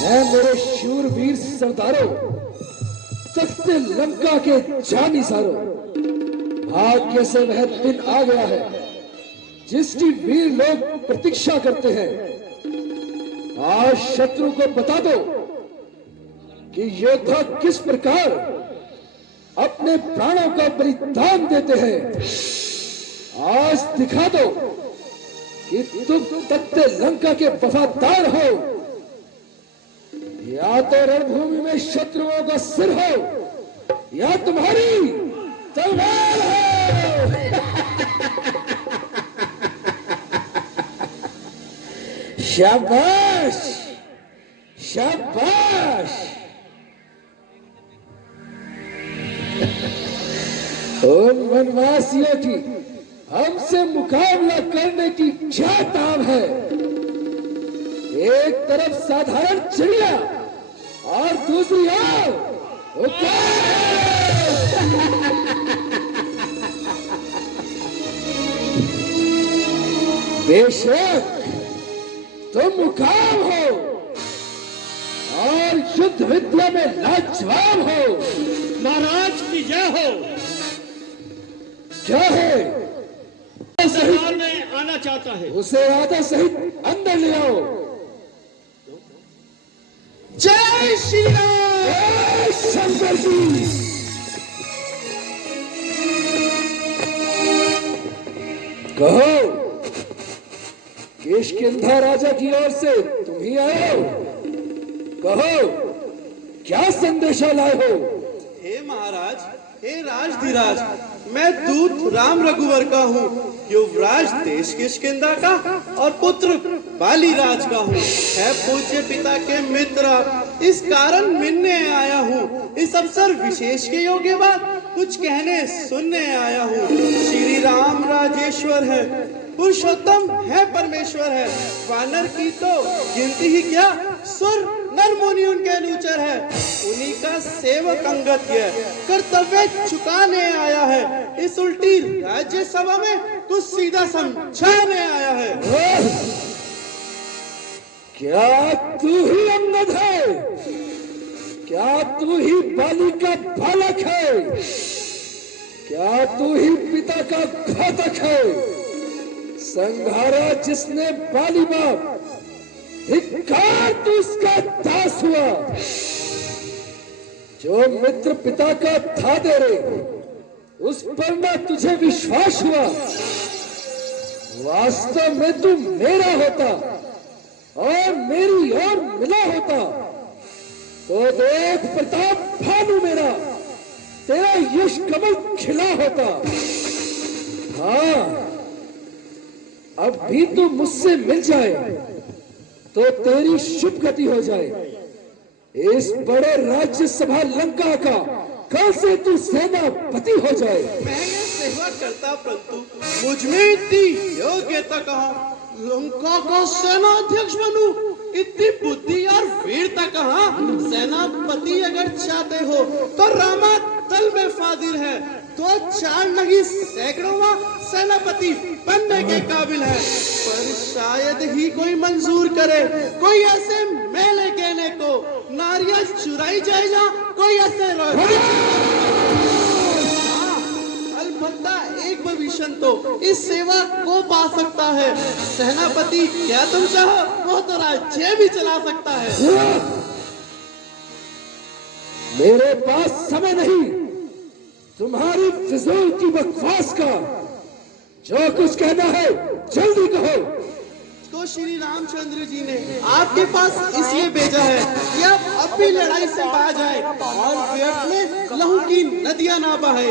है मेरे शूरवीर सरदारों, तख्ते लंका के जानी सारो, भाग्य से वह दिन आ गया है जिसकी वीर लोग प्रतीक्षा करते हैं। आज शत्रु को बता दो कि योद्धा किस प्रकार अपने प्राणों का बलिदान देते हैं। आज दिखा दो कि तुम तख्ते लंका के वफादार हो या तो रणभूमि में शत्रुओं का सिर हो या तुम्हारी तलवार हो। शाबाश शाबाश। उन वनवासियों की हमसे मुकाबला करने की क्या ताब है। एक तरफ साधारण चिड़िया और दूसरी ओर बेशक तुम मुकाम हो और युद्ध विद्या में लाजवाब हो। महाराज की जय हो। क्या है? सरदार में आना चाहता है। उसे आधा सहित अंदर ले आओ। जय श्री राम। जय शंकर जी। कहो, किष्किंधा राजा की ओर से तुम ही आए हो। कहो, क्या संदेशा लाए हो? हे महाराज, हे राजधिराज, मैं दूत राम रघुवर का हूँ, युवराज देश किष्किंधा का और पुत्र बाली राज का हूँ। है पूज्य पिता के मित्र, इस कारण मिलने आया हूँ। इस अवसर विशेष के योग्य बात कुछ कहने सुनने आया हूँ। श्री राम राजेश्वर है, पुरुषोत्तम है, परमेश्वर है। वानर की तो गिनती ही क्या, सुर नर मुनि उनके अनुचर है। उन्हीं का सेवक अंगत्य कर्तव्य चुकाने आया है। इस उल्टी राज्य सभा में कुछ सीधा समझाने आया है। क्या तू ही अंगद है? क्या तू ही बाली का बालक है? क्या तू ही पिता का घातक है? संघारा जिसने बाली बाप, धिक्कार तू उसका दास हुआ। जो मित्र पिता का था दे रे, उस पर ना तुझे विश्वास हुआ। वास्तव में तू मेरा होता और मेरी ओर मिला होता तो देख प्रताप भानु मेरा, तेरा यश कमल खिला होता। हाँ, अब भी तू मुझसे मिल जाए तो तेरी शुभ गति हो जाए। इस बड़े राज्यसभा लंका का कल से तू सेनापति हो जाए। मैं ये सेवा करता, परंतु मुझ में इतनी योग्यता कहाँ? लंका का सेनाध्यक्ष बनूं, इतनी बुद्धि और वीरता कहाँ? सेनापति अगर चाहते हो तो रामा दल में फाजिल है, तो 4 नहीं सैकड़ों सेनापति बनने के काबिल है। पर शायद ही कोई मंजूर करे कोई ऐसे मेले कहने को। नारियां चुराई जाए ना, कोई ऐसे अलबत्ता एक भविष्य तो इस सेवा को पा सकता है। सेनापति क्या तुम चाहो वो तो राज्य भी चला सकता है। मेरे पास समय नहीं तुम्हारी फिजूल की बकवास का। जो कुछ कहना है जल्दी कहो। तो श्री रामचंद्र जी ने आपके पास इसलिए भेजा है कि आप अब भी लड़ाई से बाहर जाए और व्यर्थ में लहू की नदियां ना बहे।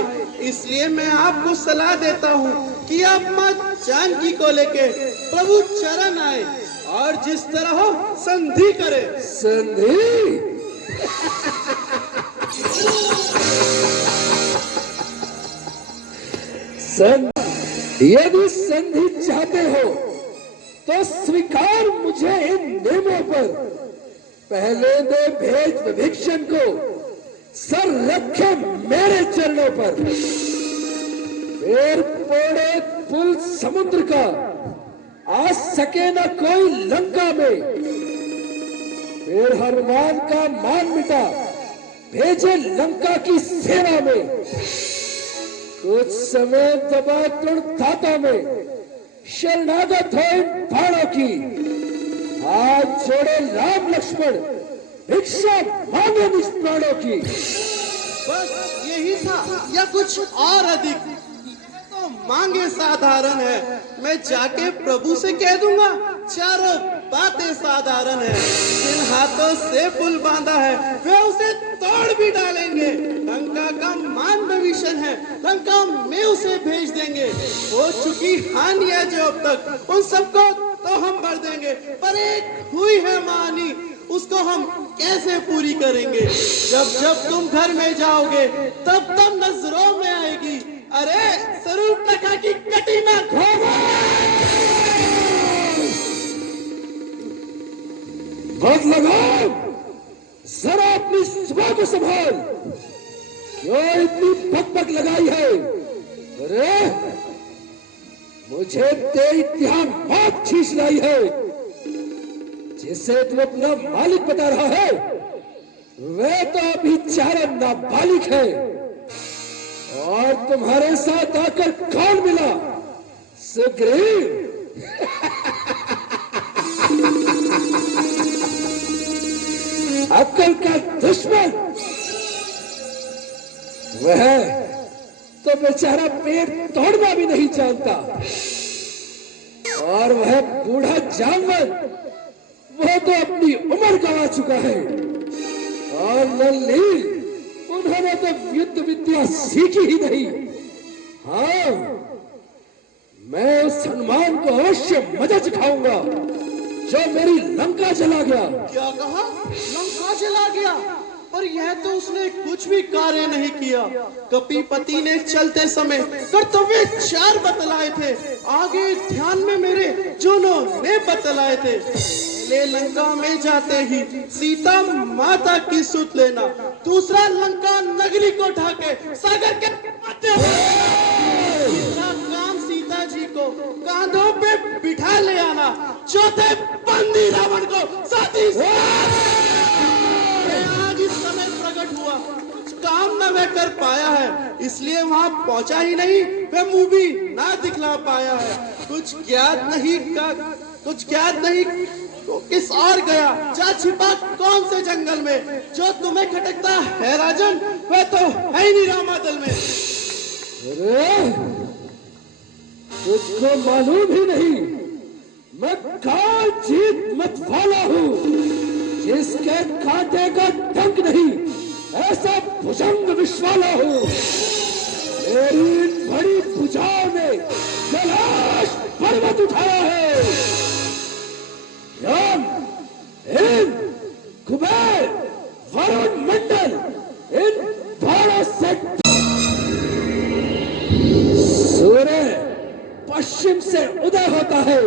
इसलिए मैं आपको सलाह देता हूँ कि आप मां जानकी को लेके प्रभु चरण आए और जिस तरह हो संधि करे। संधि? यदि संधि चाहते हो तो स्वीकार मुझे इन नियमों पर। पहले दे भेज विभीषण को, सर रखे मेरे चरणों पर। फिर पोड़े पुल समुद्र का, आ सके न कोई लंका में। में। फिर हनुमान का मान मिटा, भेजे लंका की सेवा में। कुछ समय दबा तृण धाता में, शरणागत हो इन बाणों की। हाथ जोड़े राम लक्ष्मण, भिक्षा मांगे निज प्राणों की। बस यही था या कुछ और अधिक? तो मांगे साधारण है, मैं जाके प्रभु से कह दूंगा चारों बातें साधारण है। जिन हाथों से पुल बांधा है वे उसे तोड़ भी डालेंगे। लंका का मान भविष्य है, लंका में उसे भेज देंगे। हो चुकी हानियां जो अब तक, उन सबको तो हम भर देंगे, पर एक हुई है मानी, उसको हम कैसे पूरी करेंगे? जब जब तुम घर में जाओगे तब तब नजरों में आएगी, अरे स्वरूपनखा की कटी में बद लगाओ, जरा अपनी जुबान को संभाल। क्यों इतनी बकबक लगाई है? अरे मुझे तेरी ध्यान बात खींच लाई है। जिसे तू अपना मालिक बता रहा है वह तो अभी चारा नाबालिग है। और तुम्हारे साथ आकर कौन मिला? सुग्रीव। अक्ल का दुश्मन। वह तो बेचारा पेट तोड़ना भी नहीं जानता। और वह बूढ़ा जानवर, वह तो अपनी उम्र गंवा चुका है। और नल्ली, उन्होंने तो युद्ध विद्या सीखी ही नहीं। हाँ, मैं उस हनुमान को अवश्य मजा चखाऊंगा जो मेरी लंका चला गया। क्या कहा? लंका चला गया? पर यह तो उसने कुछ भी कार्य नहीं किया। कपीपति ने चलते समय कर्तव्य 4 बतलाए थे, आगे ध्यान में मेरे जोनों ने बतलाए थे। ले लंका में जाते ही सीता माता की सुध लेना, दूसरा लंका नगरी को ढाके सागर के तीसरा काम सीता जी को कांधों पे बिठा ले आना, चौथे बंदी रावण को साथ ही आज इस समय प्रकट हुआ। कुछ काम न वह कर पाया है, इसलिए वहां पहुंचा ही नहीं, वह मुंह भी ना दिखला पाया है। कुछ ज्ञात नहीं तो किस और गया, जा छिपा कौन से जंगल में। जो तुम्हें खटकता है राजन, वह तो है ही नहीं रामादल में। अरे तुझको मालूम ही नहीं, मैं काल जीत मत वाला हूँ। जिसके कांटे का डंक नहीं, ऐसा भुजंग विश्वाला हूँ। मेरी बड़ी भुजाओं ने कैलाश पर्वत उठाया है। यम, इंद्र, कुबेर, वरुण मंडल, इन बाणों से सूर्य पश्चिम से उदय होता है।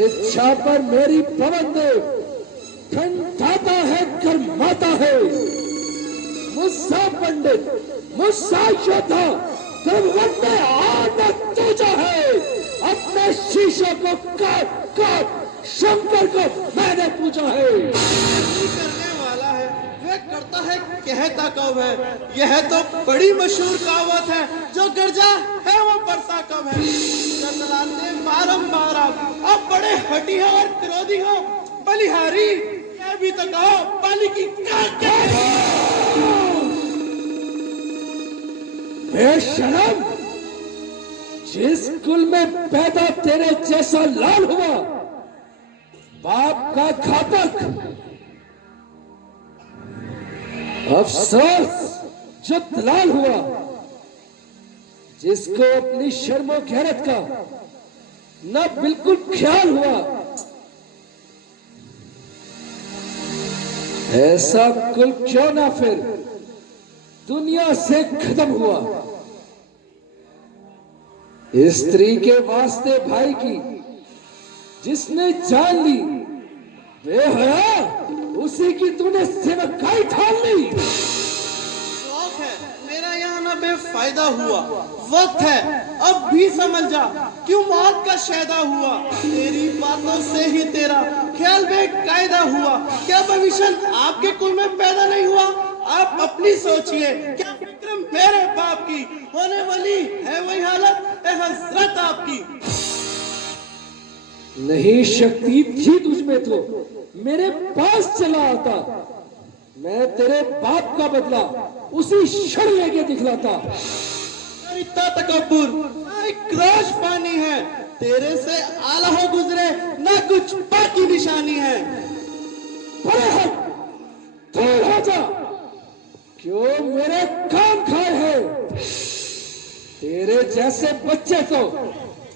इच्छा पर मेरी पवन देव ठंडाता है, गर्माता है। मुस्सा पंडित, मुस्सा योद्धा, दुर्गंध में आग तूजा है। अपने शीशे को काट काट शंकर को मैंने पूछा है। करने वाला है वह करता है, कहता कब है। यह तो बड़ी मशहूर कहावत है, जो गर्जा है वो बरसा कब है। चतराते बारंबार अब बड़े हठी हो और क्रोधी हो, बलिहारी यह भी तो कहो बलि की बेशरम, जिस कुल में पैदा तेरे जैसा लाल हुआ, बाप का घातक। अफसोस जो दलाल हुआ, जिसको अपनी शर्मो गैरत का न बिल्कुल ख्याल हुआ। ऐसा कुल क्यों ना फिर दुनिया से खत्म हुआ। स्त्री के वास्ते भाई की जिसने जान ली, बेहया उसी की तूने सेवकाई ठान ली। शौक है मेरा यहाँ ना बेफायदा हुआ। वक्त है अब भी समझ जा, क्यों मौत का शैदा हुआ? तेरी बातों से ही तेरा ख्याल बेकायदा हुआ। क्या भविष्य आपके कुल में पैदा नहीं हुआ? आप अपनी सोचिए, क्या फिक्र मेरे बाप की? होने वाली है वही हालत ए हजरत आपकी। नहीं शक्ति थी तुझ में तो मेरे पास चला आता, मैं तेरे बाप का बदला उसी क्षण लेके दिखलाता। इतना तकब्बुर क्रोश पानी है, तेरे से आला हो गुजरे ना कुछ बाकी निशानी है। बड़े हट, दूर हो जा, क्यों मेरे काम खाए हैं? तेरे जैसे बच्चे तो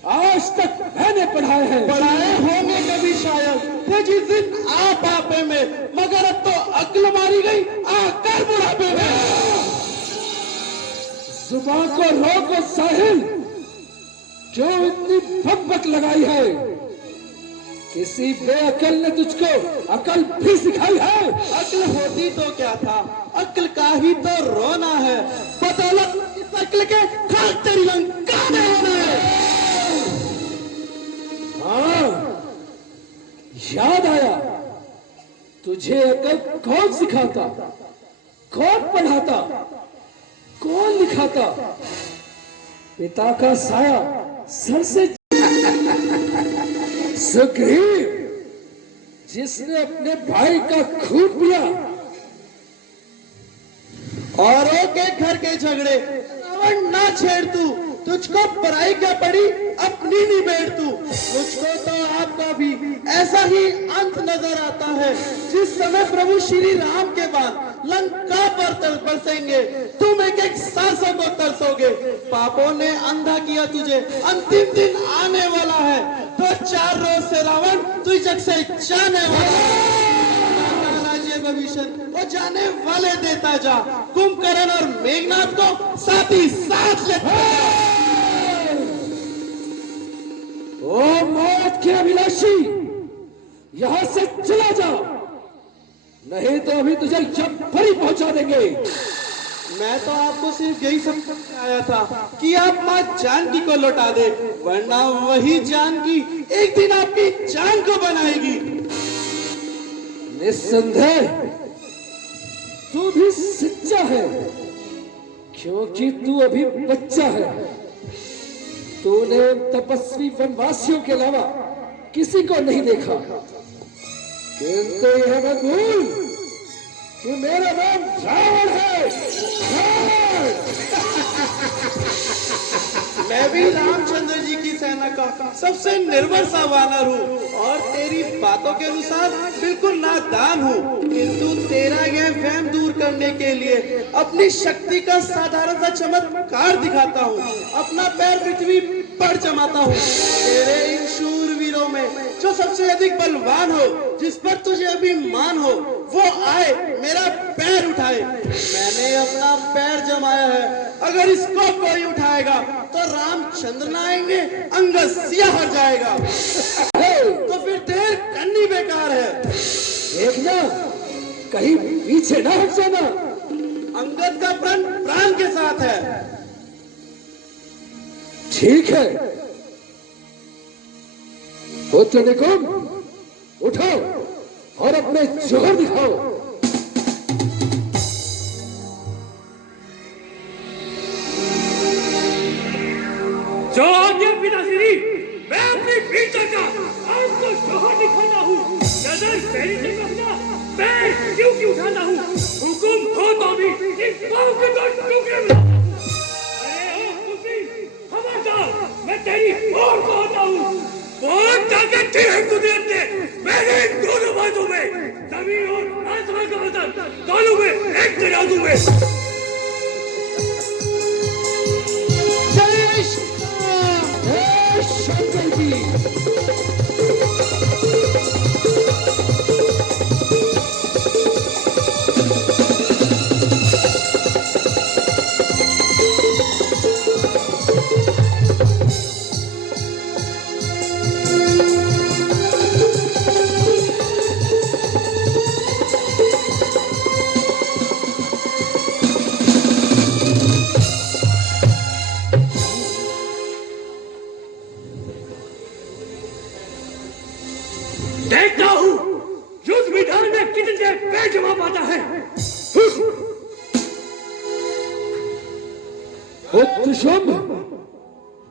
आज तक मैंने पढ़ाए हैं। पढ़ाए होंगे कभी शायद थे जिस दिन आप आपे में, मगर अब तो अक्ल मारी गई आकर बुढ़ापे में। जुबान को रोको साहिल, क्यों इतनी भगभग लगाई है? किसी बेअकल ने तुझको अकल भी सिखाई है? अक्ल होती तो क्या था, अक्ल का ही तो रोना है। बदौलत इस अक्ल के खाक तेरी लंका में होना है। हाँ, याद आया, तुझे अकल कौन सिखाता, कौन पढ़ाता, कौन लिखाता? पिता का साया सर से सुग्रीव, जिसने अपने भाई का खून पिया। औरों के घर के झगड़े रावण ना छेड़ तू, तुझको पराई क्या पड़ी अपनी निबेड़ तू। मुझको तो आपका भी ऐसा ही अंत नजर आता है, जिस समय प्रभु श्री राम के बाद लंका पर बरसेंगे, तुम एक एक सांसों को तरसोगे। पापों ने अंधा किया तुझे, अंतिम दिन आने वाला है, तो 4 रोज से रावण तुझ जग से जाने वाला है। राज्य भविष्य वो जाने वाले देता जा, कुंभकर्ण और मेघनाथ को साथ ही साथ लेता जा। ओ मौत के अभिलाषी, यहां से चला जा, नहीं तो अभी तुझे जब्बरी पहुंचा देंगे। मैं तो आपको सिर्फ यही समझ आया था कि आप मां जानकी को लौटा दे, वरना वही जानकी एक दिन आपकी जान को बनाएगी। निस्संदेह तू भी सच्चा है, क्योंकि तू अभी बच्चा है। तूने तपस्वी वनवासियों के अलावा किसी को नहीं देखा, किंतु यह मत भूल कि मेरा नाम रावण है। मैं भी रामचंद्र जी की सेना का सबसे निर्भर सा वानर हूँ, और तेरी बातों के अनुसार बिल्कुल नादान हूँ, किंतु तेरा यह वहम दूर करने के लिए अपनी शक्ति का साधारण सा चमत्कार दिखाता हूँ। अपना पैर पृथ्वी पर जमाता हूँ। तेरे इन शूरवीरों में जो सबसे अधिक बलवान हो, जिस पर तुझे अभिमान हो, वो आए मेरा पैर उठाए। मैंने अपना पैर जमाया है, अगर इसको कोई उठाएगा तो रामचंद्र न आएंगे, अंगद सिया हर जाएगा। तो फिर देर करनी बेकार है। देखना कहीं पीछे ना हट जाना। अंगद का प्राण प्राण के साथ है। ठीक है, पुत्र निकुंभ, उठो और अपने जोहर दिखाओ। जो आगे पिताश्री, मैं अपनी बेटा का आपको जोहर दिखाना हूँ। नजर मेरी से कहना, मैं क्यों क्यों उठाना हूँ? हुकुम हो तो भी इस गांव के दो टुकड़े में। अरे ओ कुसी, खबरदार, मैं तेरी ओर को होता हूँ। बहुत ताकत है कुदरत ने मेरे इन दोनों बाजू में, जमीन और आसमान का वजन दोनों में एक तराजू में। शंकर जी, देखता हूँ युद्ध मैदान में कितने पैर जमा पाता है। पुत्र शुंभ,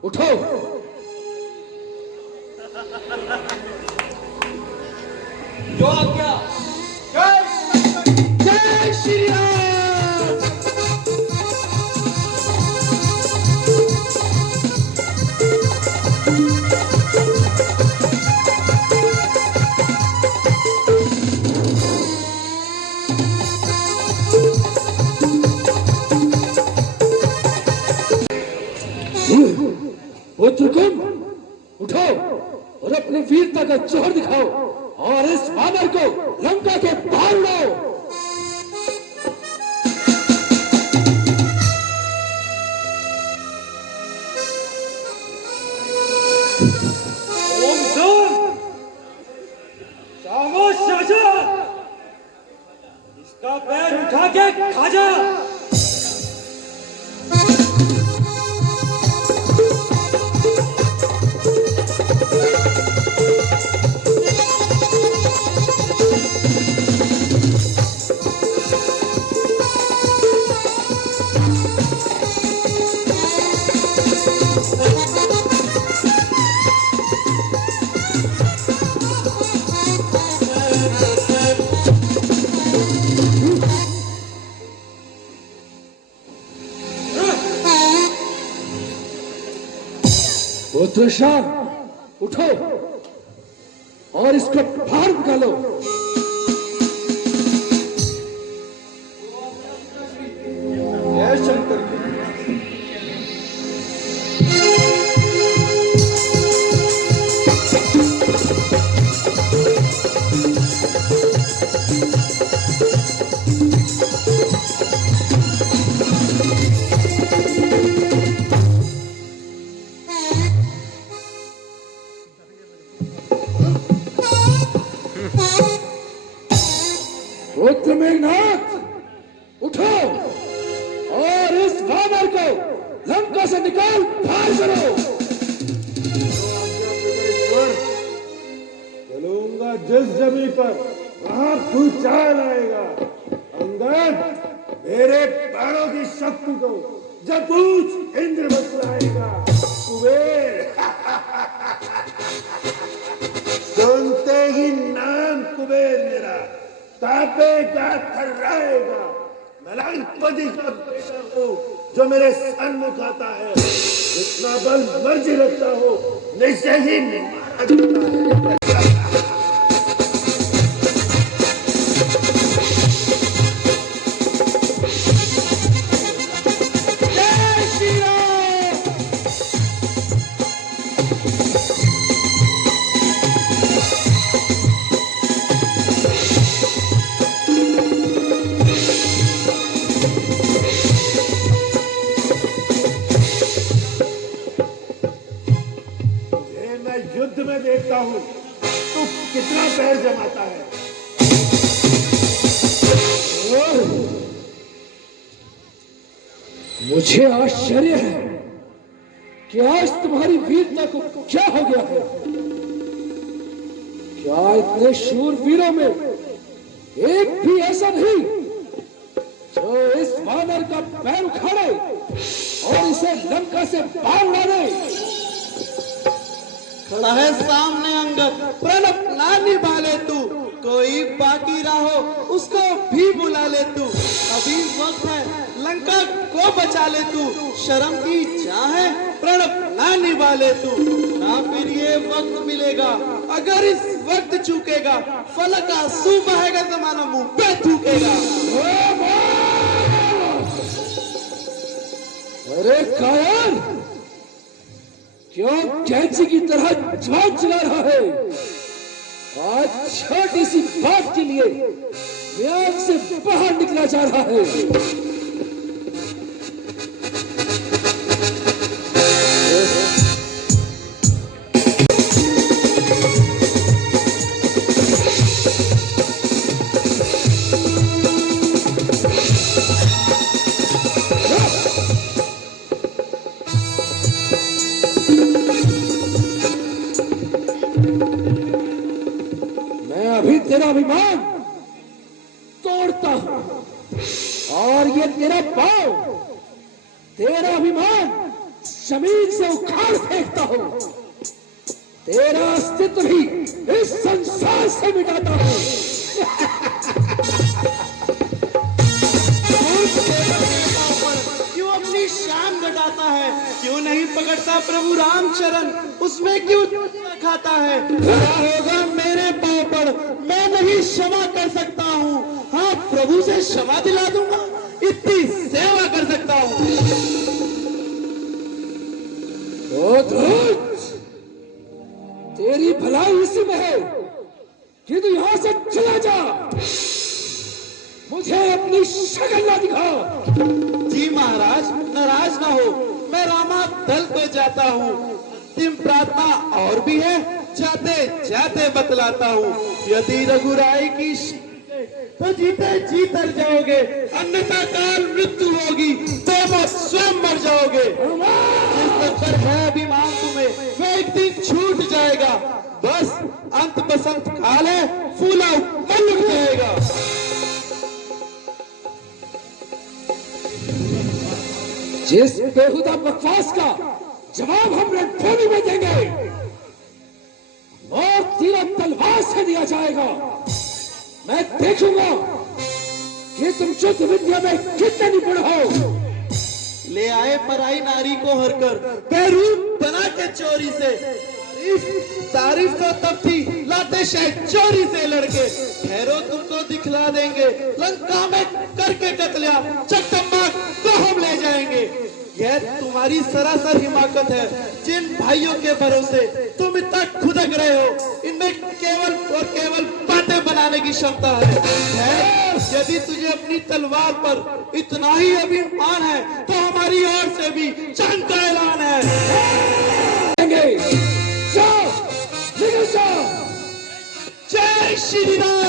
उठो। जो आज्ञा। जय श्री राम। पुत्र कुंभ, उठो और अपनी वीरता का जोहर दिखाओ और इस वानर को लंका के बाहर लाओ। ओम सोम शाबाश शाजा, इसका पैर उठा के खा जा। पुत्र शाम, उठो और इसको बाहर निकालो। जय शंकर। पुत्र मेघनाथ, उठो और इस वानर को लंका से निकाल बाहर करो। चलूंगा जिस जमी पर वहां भूचाल आएगा। अंगद, मेरे पैरों की शक्ति को जब पूछ इंद्र बतलाएगा। कुबेर सुनते ही नाम कुबेर मेरा कांपेगा, थर्राएगा। मलंगपति का बेटा हो जो मेरे सन्मुख आता है, जितना बल मर्जी रखता हो निश्चय ही मारा जाता है। जय श्री राम। ये मैं युद्ध में देखता हूँ तू कितना पैर जमाता है। मुझे आश्चर्य है कि आज तुम्हारी वीरता को क्या हो गया है। क्या इतने शूर वीरों में एक भी ऐसा नहीं जो इस वानर का पैर उखाड़े और इसे लंका से बाहर ला दे? खड़ा है सामने अंगद, प्रणव ना निभा ले तू। कोई बाकी रहो उसको भी बुला ले तू। अभी वक्त है लंका को बचा ले तू। शर्म की चाहे प्रणव ना निभा ले तू। ना फिर ये वक्त मिलेगा, अगर इस वक्त चूकेगा फलक आंसू बहेगा, जमाना मुंह पे थूकेगा। अरे कायर, क्यों कैंची की तरह जवान चला रहा है? आज छोटी सी बात के लिए म्यान से बाहर निकला जा रहा है। तेरा अभिमान तोड़ता हूं और ये तेरा पांव, तेरा अभिमान जमीन से उखाड़ फेंकता हूं। तेरा अस्तित्व भी इस संसार से मिटाता हूं। क्यों अपनी शान घटाता है? क्यों नहीं पकड़ता प्रभु रामचरण? उसमें क्यों खाता है? क्या होगा मेरे पांव पर? मैं नहीं क्षमा कर सकता हूँ। हाँ, प्रभु से क्षमा दिला दूंगा, इतनी सेवा कर सकता हूँ। ओ धूत, तेरी भलाई इसी में है कि तू यहां से चला जा। मुझे अपनी शक्ल ना दिखा। जी महाराज, नाराज ना हो, मैं रामा दल पे जाता हूँ। अंतिम प्रार्थना और भी है, जाते जाते बतलाता हूँ। यदि रघुराई की तो जीते जी तर जाओगे, अन्यथा काल मृत्यु होगी, तो स्वयं मर जाओगे। जिस तक पर है अभिमान तुम्हें, वह एक दिन छूट जाएगा। बस अंत बसंत काल है, फूला मन उठ जाएगा। जिस बेहुदा बकवास का जवाब हम रणभूमि में देंगे और तीरा तलवार से दिया जाएगा। मैं देखूंगा कि तुम युद्ध विद्या में कितने निपुण हो। ले आए पराई नारी को हरकर, बेरूप बना के चोरी से। तारीफ तो तब थी, लाते शायद चोरी से लड़के। ठहरो, तुमको दिखला देंगे, लंका में करके कतलिया चकम्मा को हम ले जाएंगे। यह तुम्हारी सरासर हिमाकत है। जिन भाइयों के भरोसे तुम इतना खुदक रहे हो, इनमें केवल और केवल बातें बनाने की क्षमता है। यदि तुझे अपनी तलवार पर इतना ही अभिमान है, तो हमारी ओर से भी जंग का ऐलान है। जाओ, निकल जाओ। जय श्री राम।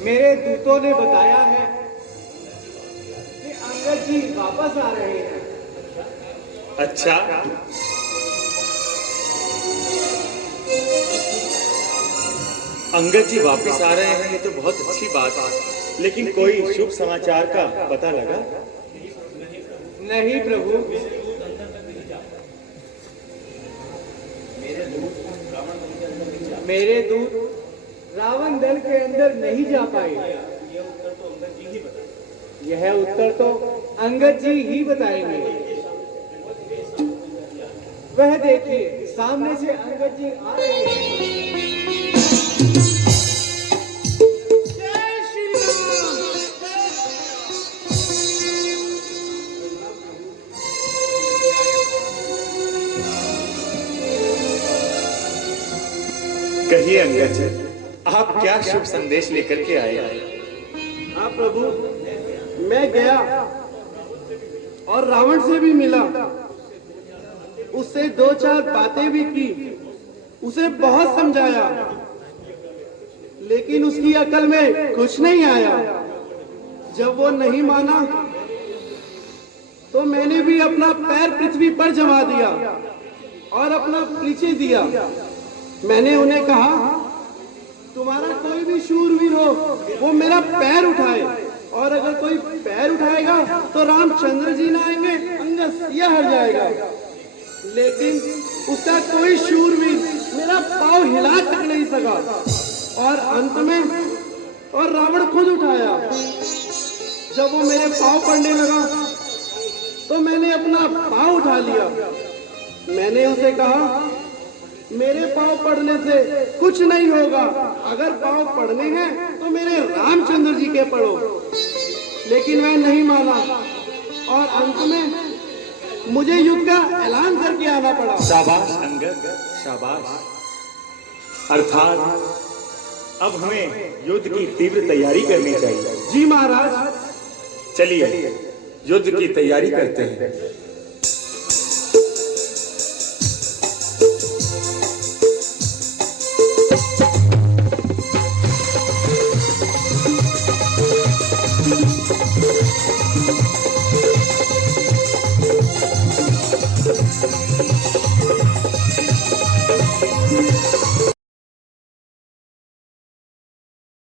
मेरे दूतों ने बताया है कि अंगद जी वापस आ रहे हैं। अच्छा, अंगद जी वापस आ रहे हैं, ये तो बहुत अच्छी बात है। लेकिन कोई शुभ समाचार का पता लगा? नहीं प्रभु, मेरे दूत रावण दल के अंदर नहीं जा पाए। यह उत्तर तो अंगद जी ही बताएंगे। वह देखिए, सामने से अंगद जी आ रहे हैं। जय श्री राम। कहिए अंगद जी, आप क्या शुभ संदेश लेकर के आए हैं? हाँ प्रभु, मैं गया और रावण से भी मिला, उससे दो चार बातें भी की, उसे बहुत समझाया, लेकिन उसकी अकल में कुछ नहीं आया। जब वो नहीं माना तो मैंने भी अपना पैर पृथ्वी पर जमा दिया और अपना परिचय दिया। मैंने उन्हें कहा, तुम्हारा कोई भी शूरवीर हो, वो मेरा पैर उठाए, और अगर कोई पैर उठाएगा तो रामचंद्र जी ना आएंगे, अंगद सिया हर जाएगा। लेकिन उसका कोई शूरवीर मेरा पांव हिला तक नहीं सका, और अंत में और रावण खुद उठाया। जब वो मेरे पांव पड़ने लगा तो मैंने अपना पांव उठा लिया। मैंने उसे कहा, मेरे पांव पड़ने से कुछ नहीं होगा, अगर पांव पड़ने हैं तो मेरे रामचंद्र जी के पड़ो। लेकिन वह नहीं माना और अंत में मुझे युद्ध का ऐलान करके आना पड़ा। शाबाश अंगद, शाबाश। अर्थात अब हमें युद्ध की तीव्र तैयारी करनी चाहिए। जी महाराज। चलिए युद्ध की तैयारी करते हैं।